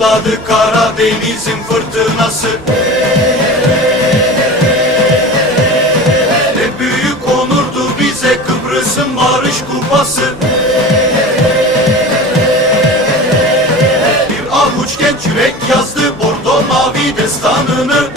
Başladı Karadeniz'in fırtınası. Ne büyük onurdu bize Kıbrıs'ın barış kupası. Bir avuç genç yürek yazdı Bordo mavi destanını.